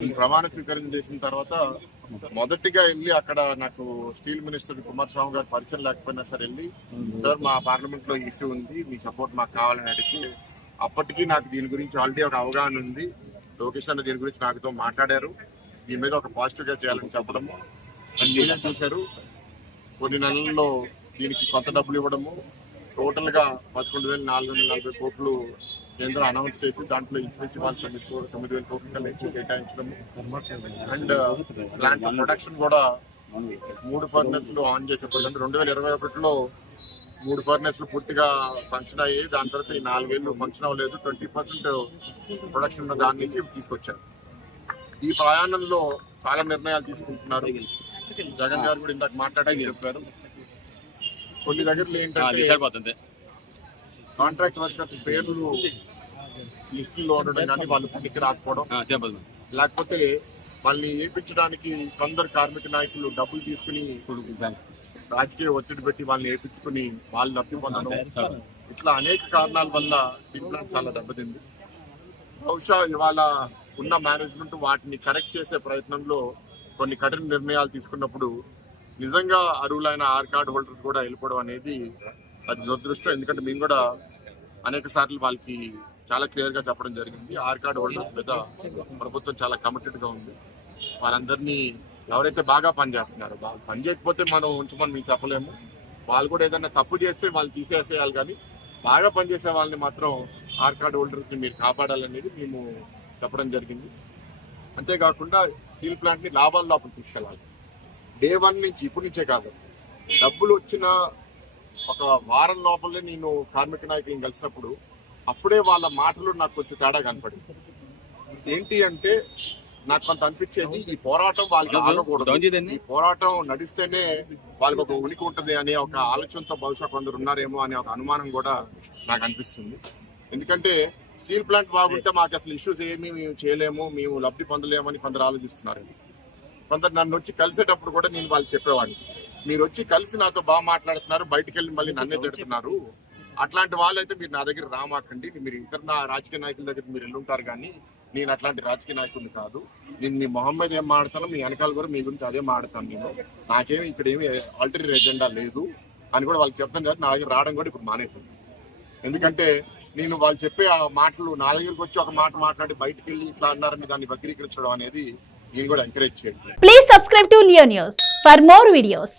ప్రమాణ స్వీకారం చేసిన తర్వాత మొదటిగా వెళ్ళి అక్కడ నాకు స్టీల్ మినిస్టర్ కుమారస్వామి గారు పరిచయం లేకపోయినా సరే వెళ్ళి సార్ మా పార్లమెంట్ లో ఇష్యూ ఉంది, మీ సపోర్ట్ మాకు కావాలని అడిగితే అప్పటికీ నాకు దీని గురించి ఆల్రెడీ ఒక అవగాహన ఉంది. లోకేష్ అన్న దీని గురించి నాకుతో మాట్లాడారు, దీని మీద ఒక పాజిటివ్ గా చేయాలని చెప్పడం మీరే చూశారు. కొన్ని నెలల్లో దీనికి కొత్త డబ్బులు ఇవ్వడము, టోటల్ గా 11,440 కోట్లు కేంద్రం అనౌన్స్ చేసి దాంట్లో ఇంచుమించు వాళ్ళు 9,000 కోట్ల కన్నా ఎక్కువ కేటాయించడం అండ్ ప్లాంట్ ప్రొడక్షన్ కూడా 3 ఫర్నెస్లు ఆన్ చేసేప్పుడు 2021లో 3 ఫర్నెస్లు పూర్తిగా ఫంక్షన్ అయ్యాయి. దాని తర్వాత ఈ 4 ఏళ్ళు ఫంక్షన్ అవ్వలేదు. 20% ప్రొడక్షన్ ఉన్న దాని నుంచి తీసుకొచ్చారు. ఈ ప్రయాణంలో చాలా నిర్ణయాలు తీసుకుంటున్నారు. జగన్ గారు కూడా ఇందాక మాట్లాడి చెప్పారు. కొన్ని దగ్గరలో ఏంటంటే కాంట్రాక్ట్ వర్కర్స్ పేర్లు లిస్టుల్లో ఉండడం కానీ వాళ్ళు పుట్టికి రాకపోవడం, లేకపోతే వాళ్ళని ఏపించడానికి కొందరు కార్మిక నాయకులు డబ్బులు తీసుకుని రాజకీయ ఒత్తిడి పెట్టి వాళ్ళని ఏపించుకుని వాళ్ళు లబ్ధి పొందడం, ఇట్లా అనేక కారణాల వల్ల స్టీల్ ప్లాంట్ చాలా దెబ్బతింది. బహుశా ఇవాళ ఉన్న మేనేజ్మెంట్ వాటిని కరెక్ట్ చేసే ప్రయత్నంలో కొన్ని కఠిన నిర్ణయాలు తీసుకున్నప్పుడు నిజంగా అర్హులైన ఆర్ కార్డ్ హోల్డర్స్ కూడా వెళ్ళిపోవడం అనేది అది దురదృష్టం. ఎందుకంటే మేము కూడా అనేక సార్లు వాళ్ళకి చాలా క్లియర్ గా చెప్పడం జరిగింది. ఆర్ కార్డ్ హోల్డర్స్ మీద ప్రభుత్వం చాలా కమిటెడ్ గా ఉంది. వాళ్ళందరినీ ఎవరైతే బాగా పనిచేస్తున్నారో, వాళ్ళు పని చేయకపోతే మనం ఉంచమని మేము చెప్పలేము. వాళ్ళు కూడా ఏదైనా తప్పు చేస్తే వాళ్ళు తీసేసేయాలి, కానీ బాగా పనిచేసే వాళ్ళని మాత్రం ఆర్ కార్డ్ హోల్డర్స్ ని మీరు కాపాడాలనేది మేము చెప్పడం జరిగింది. అంతేకాకుండా స్టీల్ ప్లాంట్ ని లాభాల లోపల తీసుకెళ్ళాలి. డే 1 నుంచి, ఇప్పటి నుంచే కాదు, డబ్బులు వచ్చిన ఒక వారం లోపలే నేను కార్మిక నాయకులను కలిసినప్పుడు అప్పుడే వాళ్ళ మాటలు నాకు కొంచెం తేడా కనపడింది. ఏంటి అంటే నాకు కొంత అనిపించేది, ఈ పోరాటం వాళ్ళకి ఆగకూడదు, ఈ పోరాటం నడిస్తేనే వాళ్ళకి ఒక ఉనికి ఉంటుంది అనే ఒక ఆలోచనతో బహుశా కొందరు ఉన్నారేమో అనే ఒక అనుమానం కూడా నాకు అనిపిస్తుంది. ఎందుకంటే స్టీల్ ప్లాంట్ బాగుంటే మాకు అసలు ఇష్యూస్ ఏమీ మేము చేయలేము, మేము లబ్ధి పొందలేమని కొందరు ఆలోచిస్తున్నారు. కొందరు నన్ను వచ్చి కలిసేటప్పుడు కూడా నేను వాళ్ళు చెప్పేవాడిని, మీరు వచ్చి కలిసి నాతో బాగా మాట్లాడుతున్నారు, బయటకు వెళ్ళి మళ్ళీ నన్నే తిడుతున్నారు, అట్లాంటి వాళ్ళైతే మీరు నా దగ్గర రామాకండి, మీరు ఇతర రాజకీయ నాయకుల దగ్గర మీరు వెళ్ళుంటారు, కానీ నేను అట్లాంటి రాజకీయ నాయకుడిని కాదు. నేను మీ మొహమ్మద్ ఏం మాడతానో మీ వెనకాల కూడా మీ గురించి అదే మాడతాను. నేను నాకేమి ఇక్కడ ఏమి ఆల్టరీ ఎజెండా లేదు అని కూడా వాళ్ళకి చెప్తాను కదా. నా దగ్గర రావడం కూడా ఇప్పుడు మానేసింది. ఎందుకంటే నేను వాళ్ళు చెప్పే ఆ మాటలు నా దగ్గరికి వచ్చి ఒక మాట మాట్లాడి బయటకు వెళ్ళి ఇట్లా అన్నారని దాన్ని వక్రీకరించడం అనేది నేను కూడా ఎంకరేజ్ చేయండి. Please subscribe to Leo news for more videos.